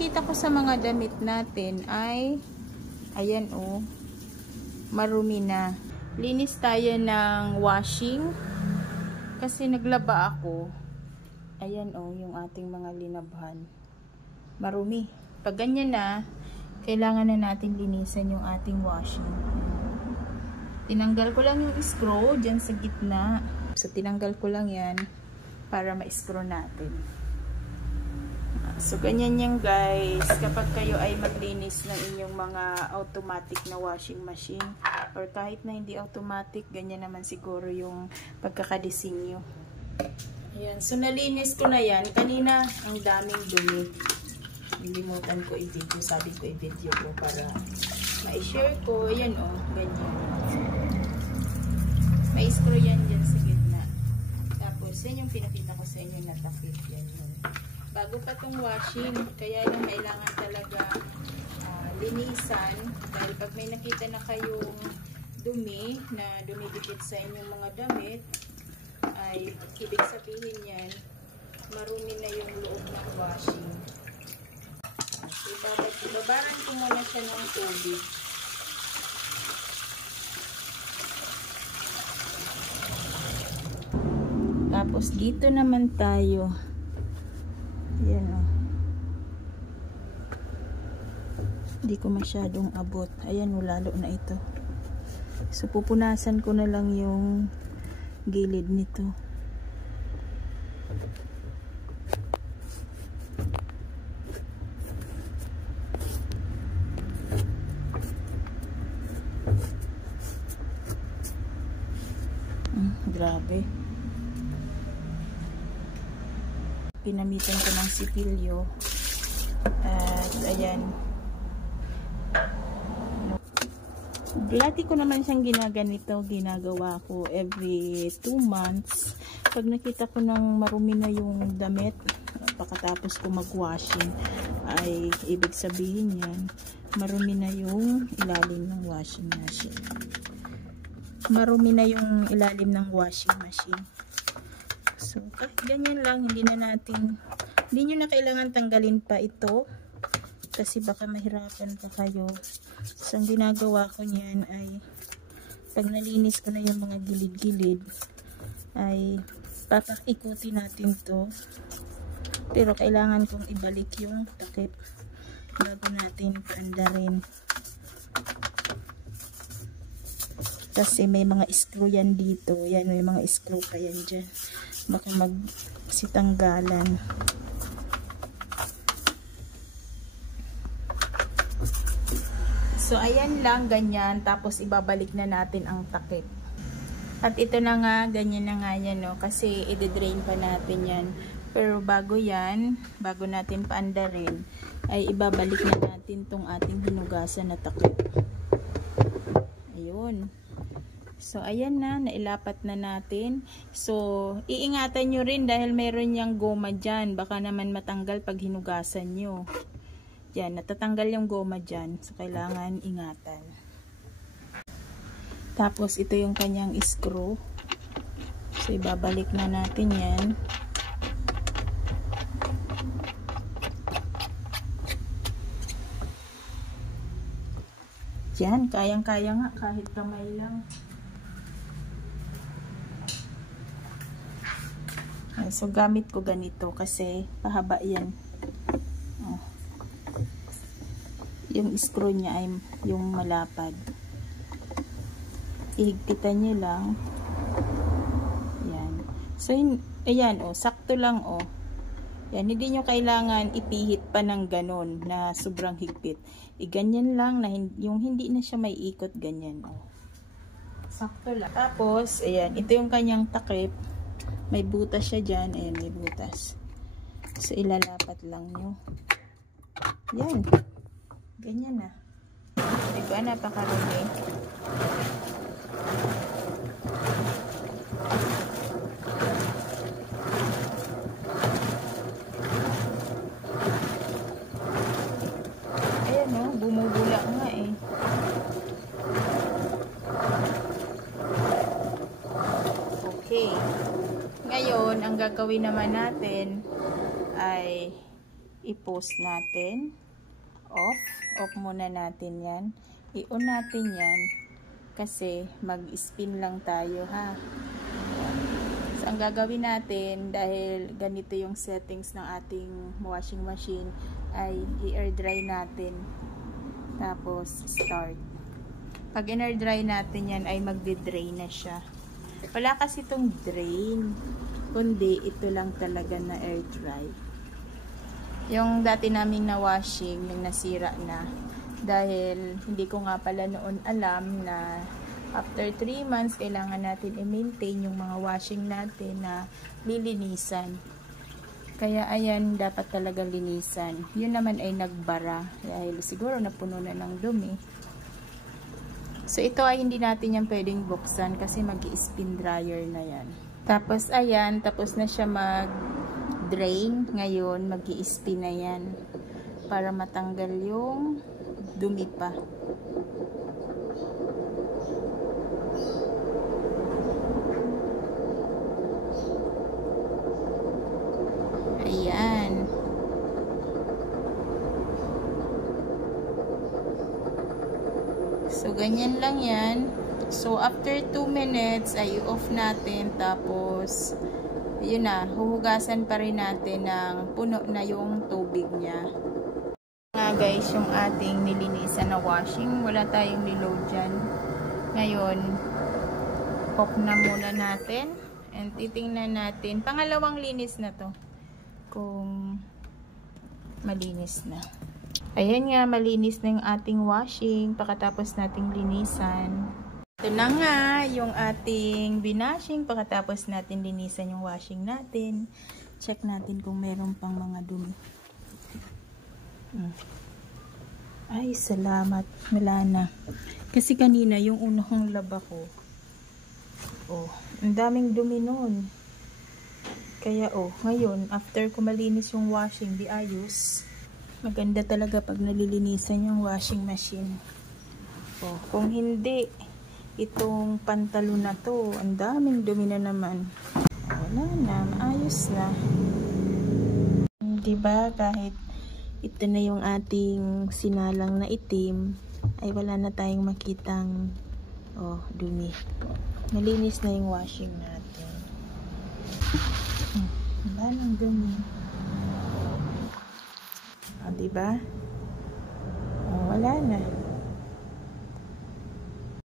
nakikita ko sa mga damit natin ay, ayan oh, marumi na. Linis tayo ng washing kasi naglaba ako. Ayan oh, yung ating mga linabhan. Marumi. Pag ganyan na, kailangan na natin linisan yung ating washing. Tinanggal ko lang yung screw dyan sa gitna. So, tinanggal ko lang yan para ma-screw natin. So, ganyan yan guys. Kapag kayo ay maglinis ng inyong mga automatic na washing machine or kahit na hindi automatic, ganyan naman siguro yung pagkakadesinyo. Ayan. So, nalinis ko na yan. Kanina, ang daming dumi. Nilimutan ko i-video. Sabi ko i-video ko para ma-share ko. Ayan o. Ganyan. May screw yan dyan sa gitna. Tapos, yan yung pinakita ko sa inyo na takip. Yan yun. Bago pa itong washing. Kaya lang kailangan talaga linisan. Dahil pag may nakita na kayong dumi na dumidikit sa inyong mga damit, ay ibig sabihin yan, marumi na yung loob ng washing. So, babaran ko muna siya ng tubig. Tapos dito naman tayo. Ayan o. Hindi ko masyadong abot. Ayan o, lalo na ito. So, pupunasan ko na lang yung gilid nito. Grabe. Pinamitan ko ng sipilyo. At ayan. Dati ko naman siyang ginagawa ko every 2 months. Pag nakita ko ng marumi na yung damit, pagkatapos ko mag-washing, ay ibig sabihin yan, marumi na yung ilalim ng washing machine. Marumi na yung ilalim ng washing machine. So, kahit ganyan lang, hindi nyo na kailangan tanggalin pa ito. Kasi baka mahirapan pa kayo. So, ang ginagawa ko niyan ay pag nalinis ko na yung mga gilid-gilid ay papakikuti natin to. Pero kailangan kong ibalik yung takip bago natin paandarin. Kasi may mga screw yan dito. Yan, may mga screw pa yan dyan. Baka magsitanggalan. So, ayan lang, ganyan. Tapos, ibabalik na natin ang takip. At ito na nga, ganyan na nga yan, no? Kasi, i-drain pa natin yan. Pero, bago yan, bago natin paandarin, ay ibabalik na natin tong ating hinugasan na takip. Ayun. So, ayan na, nailapat na natin. So, iingatan nyo rin dahil mayroon niyang goma dyan. Baka naman matanggal pag hinugasan nyo. Yan, natatanggal yung goma dyan. So, kailangan ingatan. Tapos, ito yung kanyang screw. So, ibabalik na natin yan. Yan, kayang-kaya nga kahit kamay lang. So, gamit ko ganito kasi pahaba yan. Oh. Yung screw niya ay yung malapad. Ihigpitan nyo lang. Yan. So, ayan, oh, sakto lang, oh. Yan, hindi nyo kailangan ipihit pa ng ganon na sobrang higpit. Ganyan lang na yung hindi na siya may ikot, ganyan, oh. Sakto lang. Tapos, ayan, ito yung kanyang takip. May butas siya dyan. Ayan, may butas. So, ilalapat lang nyo. Yan. Ganyan na. Diba? Napakarami. Ayan, oh. Bumubula nga eh. Okay. Ngayon, ang gagawin naman natin ay i-post natin. Off muna natin yan. I-on natin yan kasi mag-spin lang tayo ha. So, ang gagawin natin, dahil ganito yung settings ng ating washing machine, ay i-air dry natin. Tapos, start. Pag in-air dry natin yan, ay magde-drain na siya. Wala kasi itong drain, kundi ito lang talaga na air dry. Yung dati naming na washing, yung nasira na. Dahil hindi ko nga pala noon alam na after 3 months, kailangan natin i-maintain yung mga washing natin na lilinisan. Kaya ayan, dapat talaga linisan. Yun naman ay nagbara. Dahil siguro napuno na ng dumi. So ito ay hindi natin yan pwedeng buksan kasi mag-i-spin dryer na yan. Tapos ayan, tapos na siya mag-drain. Ngayon, mag-i-spin na yan. Para matanggal yung dumi pa. Ayan. So, ganyan lang yan. So, after 2 minutes, ay off natin. Tapos, yun na, huhugasan pa rin natin ng puno na yung tubig niya. Nga guys, yung ating nilinisan na washing, wala tayong niload dyan. Ngayon, off na muna natin. And titingnan natin. Pangalawang linis na to. Kung malinis na. Ayan nga, malinis na yung ating washing. Pagkatapos nating linisan. Ito na nga, yung ating binashing. Pagkatapos natin linisan yung washing natin. Check natin kung meron pang mga dumi. Ay, salamat. Wala na. Kasi kanina, yung unang laba ko. Oh, ang daming dumi nun. Kaya ngayon, after ko malinis yung washing, di ayos. Maganda talaga pag nalilinisan yung washing machine. Kung hindi, itong pantalon na to, ang daming dumi na naman. Wala na, maayos na. Diba, kahit ito na yung ating sinalang na itim, ay wala na tayong makitang dumi. Malinis na yung washing natin. Wala nang dumi. Diba? Wala na.